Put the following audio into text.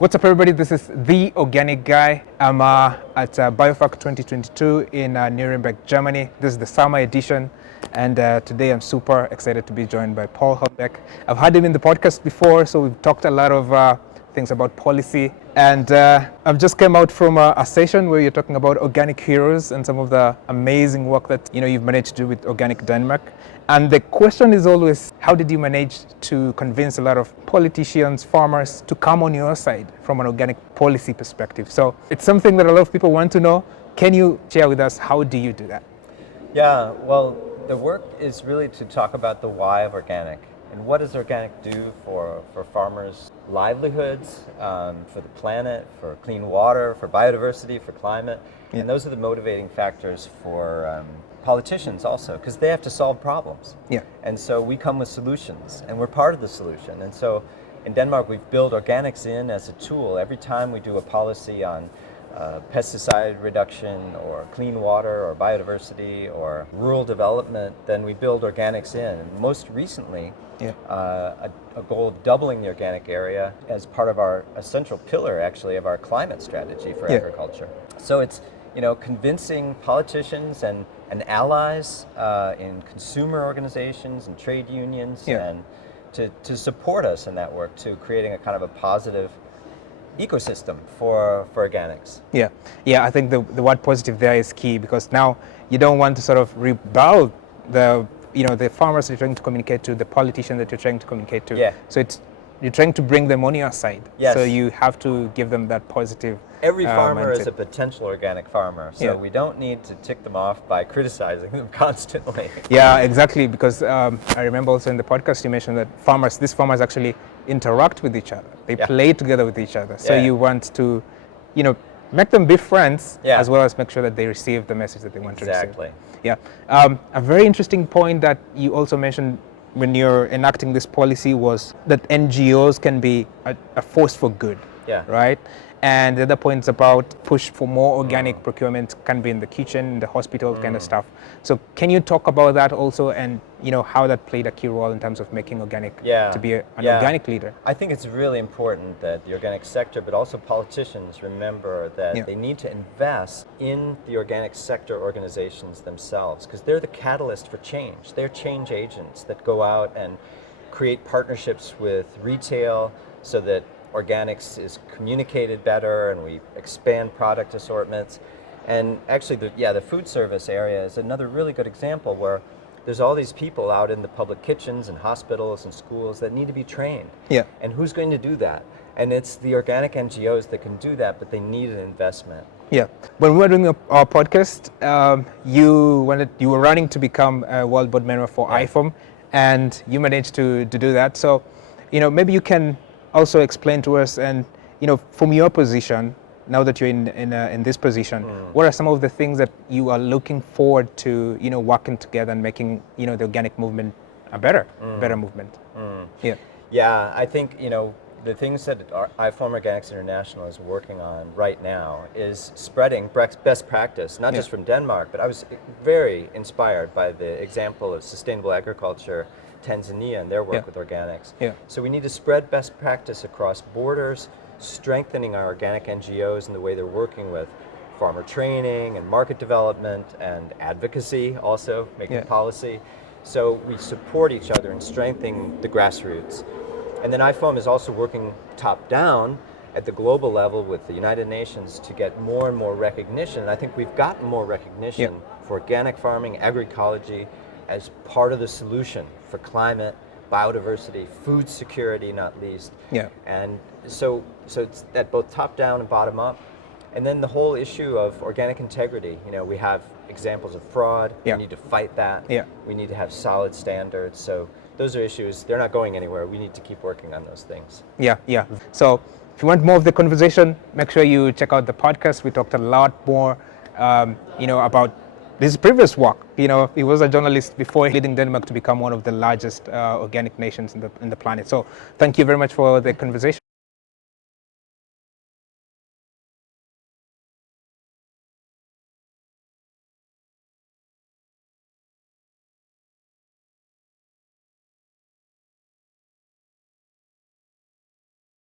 What's up, everybody? This is The Organic Guy. I'm at BIOFACH 2022 in Nuremberg, Germany. This is the summer edition, and today I'm super excited to be joined by Paul Holmbeck. I've had him in the podcast before, so we've talked a lot of things about policy. And I've just came out from a session where you're talking about organic heroes and some of the amazing work that you've managed to do with Organic Denmark. And the question is always, how did you manage to convince a lot of politicians, farmers to come on your side from an organic policy perspective? So it's something that a lot of people want to know. Can you share with us, how do you do that? Yeah, well, the work is really to talk about the why of organic. And what does organic do for farmers' livelihoods, for the planet, for clean water, for biodiversity, for climate? Yeah. And those are the motivating factors for politicians also, because they have to solve problems. Yeah. And so we come with solutions, and we're part of the solution. And so in Denmark, we've built organics in as a tool. Every time we do a policy on pesticide reduction or clean water or biodiversity or rural development, then we build organics in. And most recently, a goal of doubling the organic area as part of our essential pillar, actually, of our climate strategy for agriculture. So it's convincing politicians and allies in consumer organizations and trade unions and to support us in that work, to creating a kind of a positive ecosystem for organics. Yeah, I think the word positive there is key, because now you don't want to sort of rebel the farmers that you're trying to communicate to, the politician that you're trying to communicate to. Yeah. So you're trying to bring them on your side. Yes. So you have to give them that positive Every farmer is a potential organic farmer, so we don't need to tick them off by criticizing them constantly. Yeah, exactly, because I remember also in the podcast you mentioned that these farmers actually interact with each other. They play together with each other. So you want to, make them be friends, as well as make sure that they receive the message that they want to receive. Exactly. Yeah. A very interesting point that you also mentioned when you're enacting this policy was that NGOs can be a force for good. Yeah. Right? And the other points about push for more organic procurement can be in the kitchen, in the hospital, kind of stuff. So can you talk about that also, and how that played a key role in terms of making organic to be an organic leader? I think it's really important that the organic sector, but also politicians, remember that they need to invest in the organic sector organizations themselves, because they're the catalyst for change. They're change agents that go out and create partnerships with retail so that organics is communicated better, and we expand product assortments. And actually, the food service area is another really good example where there's all these people out in the public kitchens and hospitals and schools that need to be trained. Yeah. And who's going to do that? And it's the organic NGOs that can do that, but they need an investment. Yeah. When we were doing our podcast, you were running to become a world board member for IFOAM, and you managed to do that. So, maybe you can also explain to us, and from your position, now that you're in this position, what are some of the things that you are looking forward to, working together and making the organic movement a better movement? Yeah, I think the things that our IFOAM Organics International is working on right now is spreading best practice, not just from Denmark, but I was very inspired by the example of sustainable agriculture Tanzania and their work with organics. Yeah. So we need to spread best practice across borders, strengthening our organic NGOs in the way they're working with farmer training and market development and advocacy, also making policy. So we support each other in strengthening the grassroots. And then IFOAM is also working top down at the global level with the United Nations to get more and more recognition. And I think we've gotten more recognition for organic farming, agroecology, as part of the solution for climate, biodiversity, food security, not least. Yeah. And so it's at both top down and bottom up. And then the whole issue of organic integrity. We have examples of fraud. We need to fight that. Yeah. We need to have solid standards. So those are issues. They're not going anywhere. We need to keep working on those things. Yeah. So if you want more of the conversation, make sure you check out the podcast. We talked a lot more, about this previous work. He was a journalist before leading Denmark to become one of the largest organic nations in the planet. So thank you very much for the conversation.